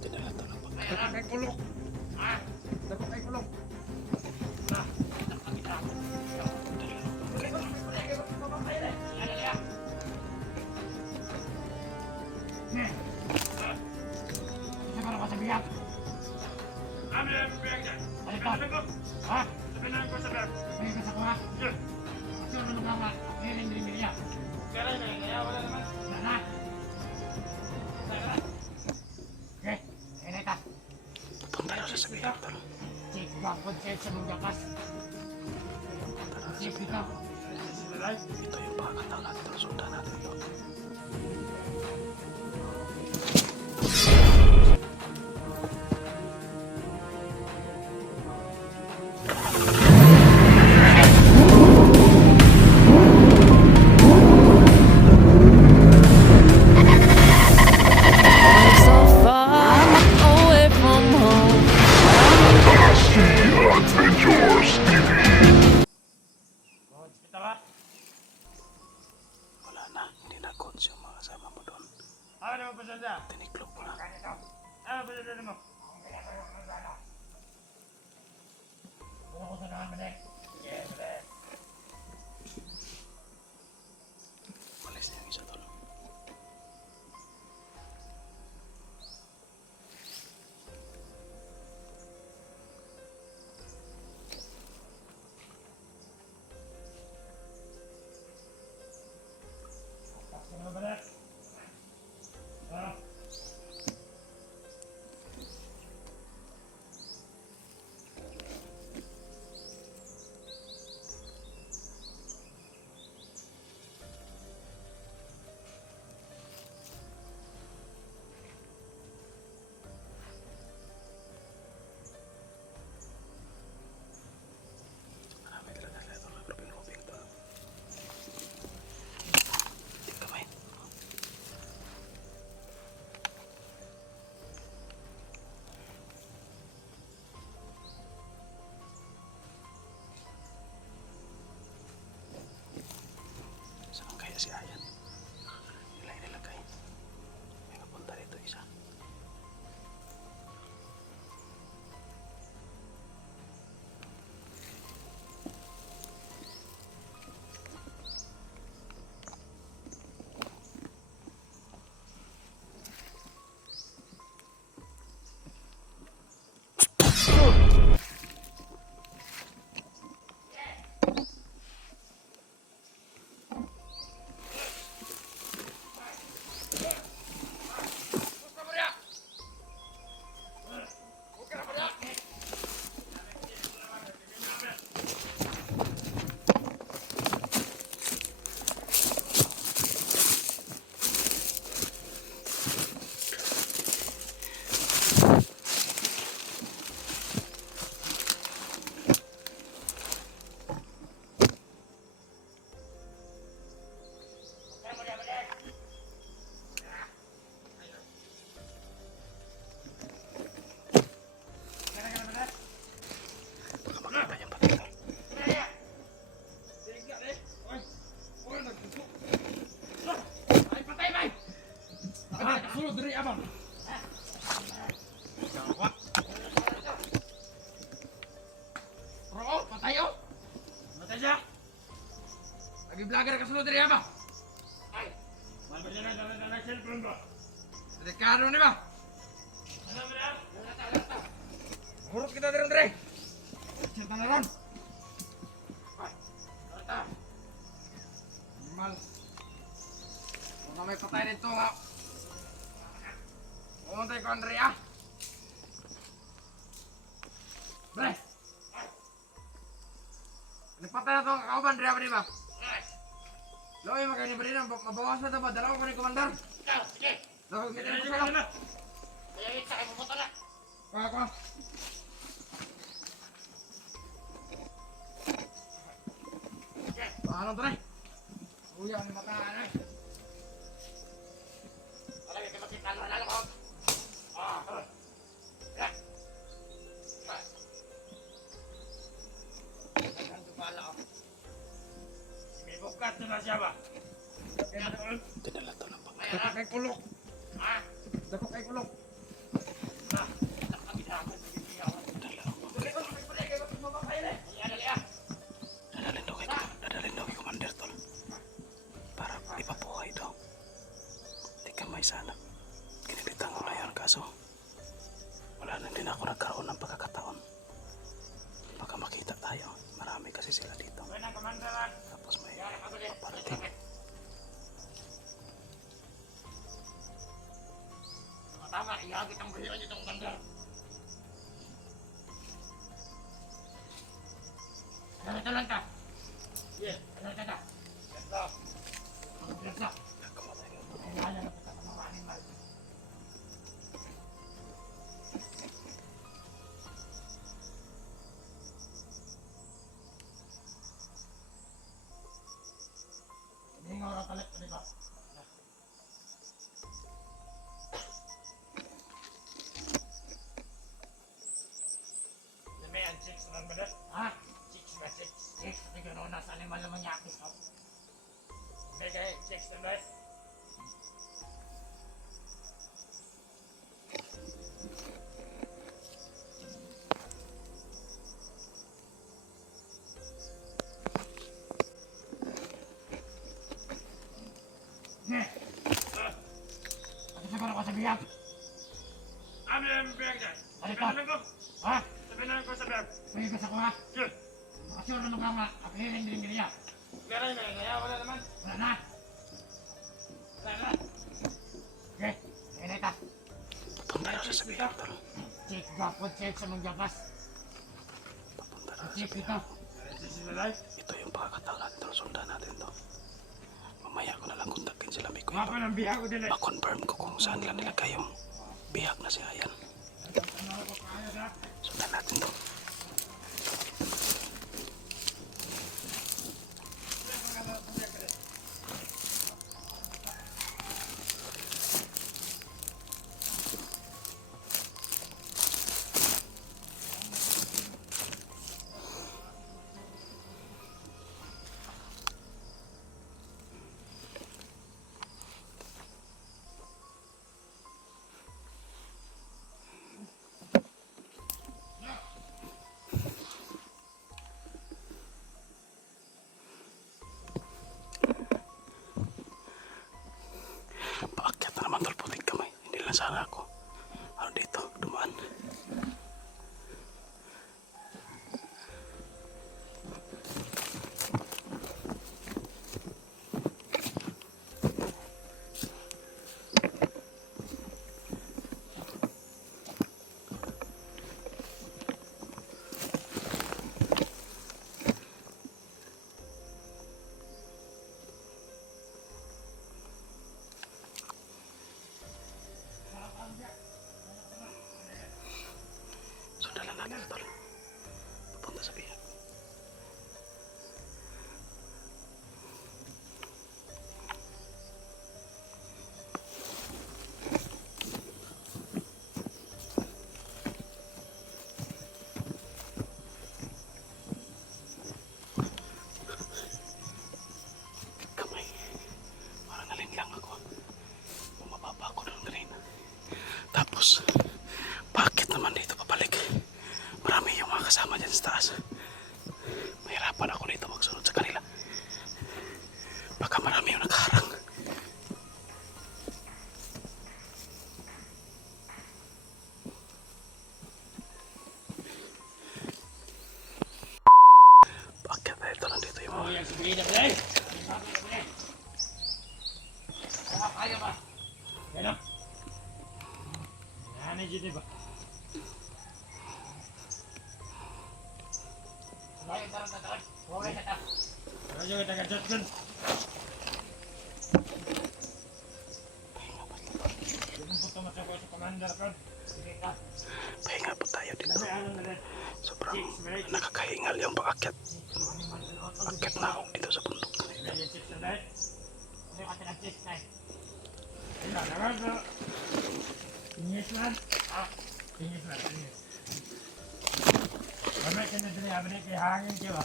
Dinala to ng pagkain. Dako kay kulok. Dako kay kulok. Isa ka na ba sa biyak? Ha? May ka sa kuha? Kasi ano nung nga? Hiling-hiling niya. Wala na. Okay, ayun na ita. Punta na sa sabihin to. Cik, bakod kayo sa mga yakas. Cik, ito. Ito yung pagkatangat. Sundan natin ito. So far away from home. Wala na. Hindi na coach yung mga kasama mo doon. Tiniklop mo na. Ako sa naman, Madek. Malis na yung isa doon. Sino ba, Madek? Marami talaga sa ito. Nagpapiloping to. Kamay. Saan kaya si Ayan? Nilagay. May napunta dito isa. Baka makita niya pati ito. Ay, patay, bay! Kasulod diri, abang! Bro, patay, oh! Patay siya! Lagi vlogger kasulod diri, abang! Ay! Malapit na cellphone ba? Delikado ni ba? Ano ba yan? Lata. Hurot kita diri, diri! Cinta na ron! Ay! Lata! Animal! Kung may patay dito nga. Pumunta ko, Andrea. Bre! Nagpatay na ito ang kakauban, Andrea ba di ba? Loy, magkani ba rin ang mabawas na ito ba? Dalawa ko ni Commander. Sige. Loy, may tinapos ka lang. Kaya kita kayo pupunta na. Kuha. Paano ito na? Uy, ang mataan eh. Alam, ito makita na lalo ko. May bukat na siya ba? Dinala to ng pagkain. Kay kulok. Dako kay kulong. Na, nakabitakan sa gigiyaw. Dali ko pala kay mabakay na. Dadalhin daw kay Commander tol. Para ipabuhay daw. Di ka may sana. Kinilitan ko na yun kaso wala na din ako nagkaroon ng pagkakataon. Baka makita tayo. Marami kasi sila dito. Tapos may paparating. Tama, ihagit ang buhiran niyo itong ganda. Ganito lang ka. Yes, ganito ka. Ganito. Ganito. Kailangan na kita sa mga animal. Hindi nga orang talit, di ba? May chicks lang ba doon? Ha? Chicks ba? Chicks? Hindi ko noon nasa animal naman yakis ko. May kaya chicks na ba? Ano sa parang kasabihan? Ano yung biyag dyan? Ano Sabihan to? ko. Ha? Sabihan ko sa biyag. Pwede ka sa kuha? Yun. Makasure naman ka nga. Kapihirin din niya. Pero yun, kaya wala naman. Wala na. Wala na. Okay. Kaya ita. Papunta daw sa sabihan tol. Check gapon. Check sa mga japas. Papunta daw sa Check sabihan. ito. Sisilay. Ito yung pagkakataon natin tol. Sundan natin to. Mamaya ko na lang kontakin sila. May Mga pa ng biyag ko din eh. ma-confirm ko kung saan nila nilagay yung bihag na si Ayan. Sundan natin to. Paakyat na naman tol, putik kamay. Hindi lang sana ako. Ano dito, dumaan. Sundan lang natin tol. Papunta sa bihag. Kamay. Parang nalinlang ako. Bumababa ako doon kanina. Tapos, bakit naman dito papalik? Marami yung mga kasama dyan sa taas. Mahirapan ako dito magsunod sa kanila. Baka marami yung nakaharang. Bakit na ito nandito yung mga... Yang sabihin na pala eh. Kaya ba? Ano? Ano dyan diba? Kaya tarang tataan. Huwag na tataan. Radyo kita kajat kan. Yung puto masako sa commander kan. Sige ka. Pahinga po tayo dito. Sabi ano na rin. Sobrang nakakahingal yung pag-akyat. Akyat na ako dito sa bundok. Medyo chicks na dahil. Ano yung atin ang chest na eh? Wala naman na. Tingis lang. Tingis lang. Tingis. Mamay ka na dali. Abang kay hangin kayo ba?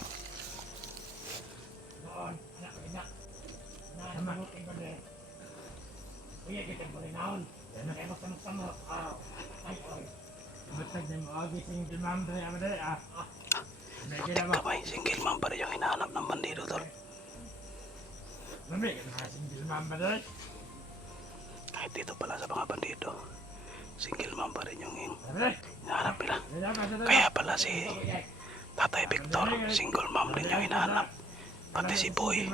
Doon. Anak ko ina. Naman. Uy, kita boleh naon. Yan na kayo magsamot-samot. Ay, ay. Matag na mo, agi single mom dali ama dali ah. May Putik gila ba? kamay, single mom pa rin yung hinahanap ng bandido tol. Mami, mga single mom ba dali? Kahit dito pala sa mga bandido, single mom pa rin yung Dali. hinahanap nila. Dali ba sa dali? Kaya pala si Tatay Victor, single mom din yung hinahanap. Pati si Boy,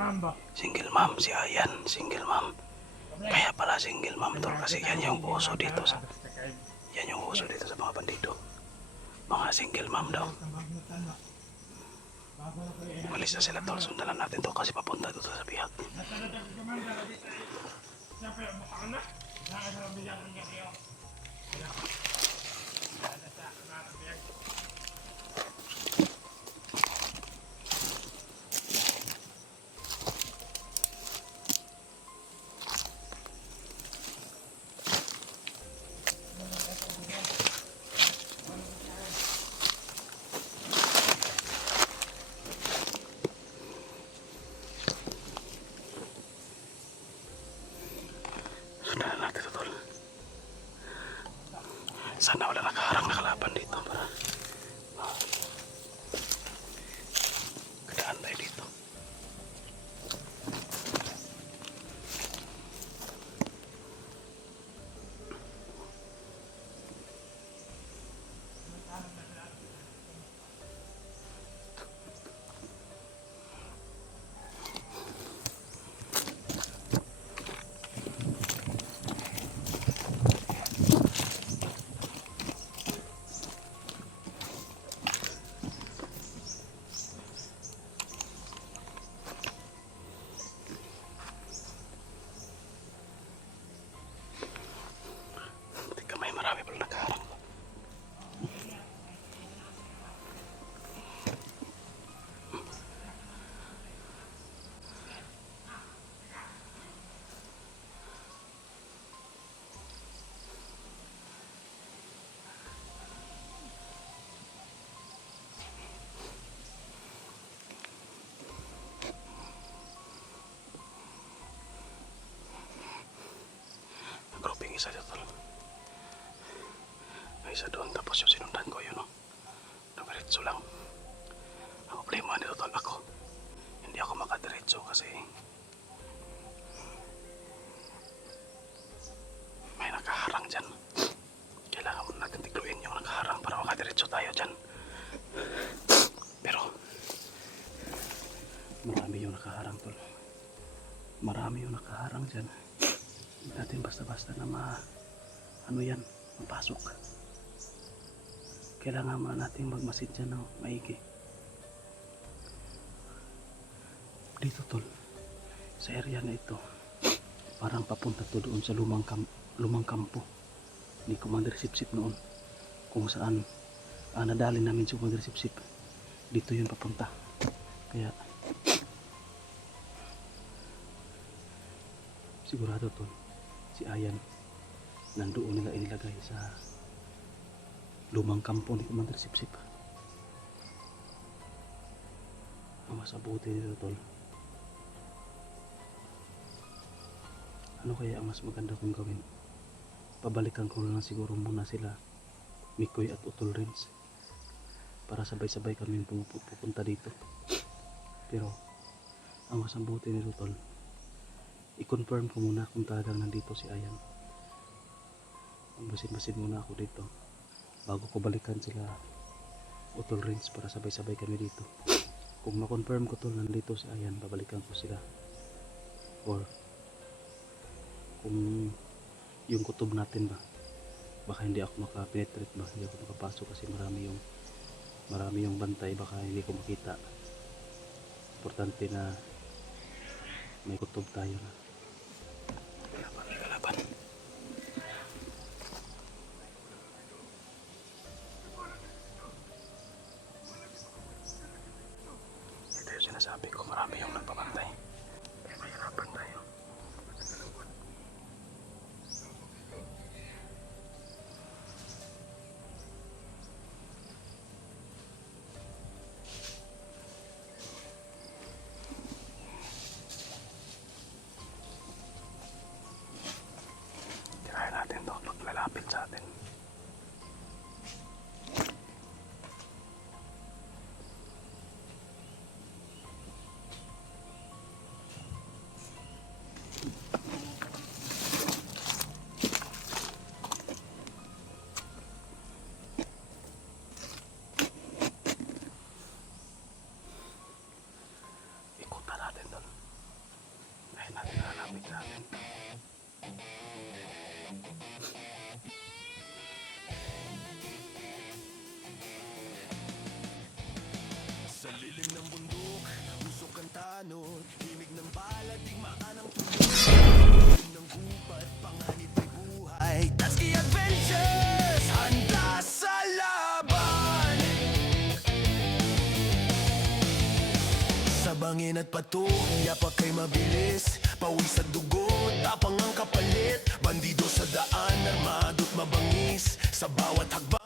single mom, si Ayan, single mom. Kaya pala single mom tol kasi yan yung uso dito sa mga bandido. Mga single mom daw. Umalis na sila tol, sundan natin to kasi papunta dito sa bihag. Sundan natin to tol. Sana wala nakaharang na kalaban dito para kadaan tayo dito. Tika may marami pala nakaharang. Grouping isa dito tol. May isa doon tapos yung sinundan ko yun no. Dumiretso lang. Ang problema nito tol ako. Hindi ako makadiretso kasi may nakaharang dyan. Kailangan mo natin tigluin yung nakaharang para makadiretso tayo dyan. Pero marami yung nakaharang tol. Marami yung nakaharang dyan. Hindi natin basta-basta na mapasok. Kailangan mo natin magmasid dyan ng maigi. Dito tol, sa area na ito, parang papunta to doon sa lumang kampo ni Commander Sipsip noon. Kung saan nadali namin si Commander Sipsip. Dito yun papunta. Kaya sigurado tol, si Ayan nandoon nila inilagay sa lumang kampo ni Commander Sipsip. Ang masabuti nito tol, ano kaya ang mas maganda kong gawin? Pabalikan ko lang siguro muna sila Mikoy at Utol Rins para sabay-sabay kami pupunta dito. Pero ang mas mabuti nito tol, i-confirm ko muna kung talagang nandito si Ayan. Basin-basin muna ako dito bago ko balikan sila Utol Rins para sabay-sabay kami dito. Kung ma-confirm ko tol nandito si Ayan, babalikan ko sila. Or kung yung kutob natin ba, baka hindi ako makapenetrate ba, hindi ako makapasok kasi marami yung bantay, baka hindi ko makita. Importante na may kutob tayo na kalaban. Ito yung sinasabi ko, marami yung nagpapantay. Kaya mahirapan tayo. Tirahin natin to. Palain at pato, yapak kay mabilis Pawis at dugo, tapang ang kapalit Bandido sa daan, armado't mabangis Sa bawat hakbang